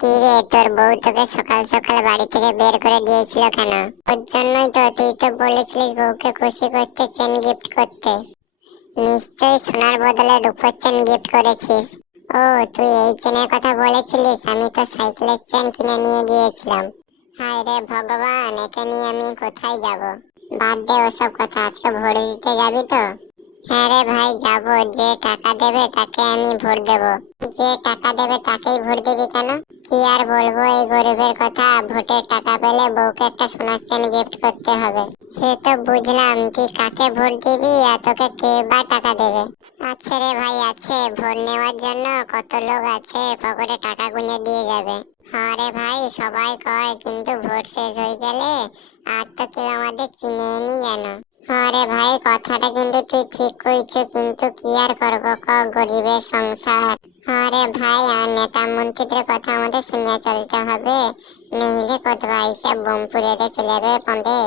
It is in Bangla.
কি রে, তোর বউ তোকে সকাল সকাল বাড়ি থেকে বের করে দিয়েছিল কেন? ওর জন্যই তো, তুই তো বলেছিলিস বউকে খুশি করতে চেন গিফট করতে। নিশ্চয়ই সোনার বদলে রূপোর চেন গিফট করেছিস। ও, তুই এই চেনের কথা বলেছিলিস? আমি তো সাইকেলের চেন কিনে নিয়ে গিয়েছিলাম। হায় রে ভগবান, একে নিয়ে আমি কোথায় যাব? বাদ দে ওসব কথা, আজকে ভরে দিতে যাবি তো? হ্যাঁ রে ভাই, যাব। যে টাকা দেবে তাকে আমি ভোট দেব। যে টাকা দেবে তাকেই ভোট দিবি কেন? কি আর বলব এই গরিবের কথা? ভোটের টাকা পেলে বউকে একটা সোনার চেন গিফট করতে হবে। সে তো বুঝলাম তুই কাকে ভোট দিবি আর তোকে কে বা টাকা দেবে। আচ্ছা রে ভাই, আছে। ভোট নেওয়ার জন্য কত লোক আছে, পকেটে টাকা গুঁজে দিয়ে যাবে। হ্যাঁ রে ভাই, সবাই কয়, কিন্তু ভোট শেষ হয়ে গেলে আর তো কেউ আমাদের চিনে নি জানো হ্যাঁ রে ভাই, কথাটা কিন্তু তুই ঠিক কইছো, কিন্তু কি আর করব ক? গরিবের সংসার। আরে রে ভাই, আর নেতা মন্ত্রীদের কথা আমাদের শুনিয়া চলতে হবে। নইলে কত ভাই সব বোম চলে যাবে পন্দে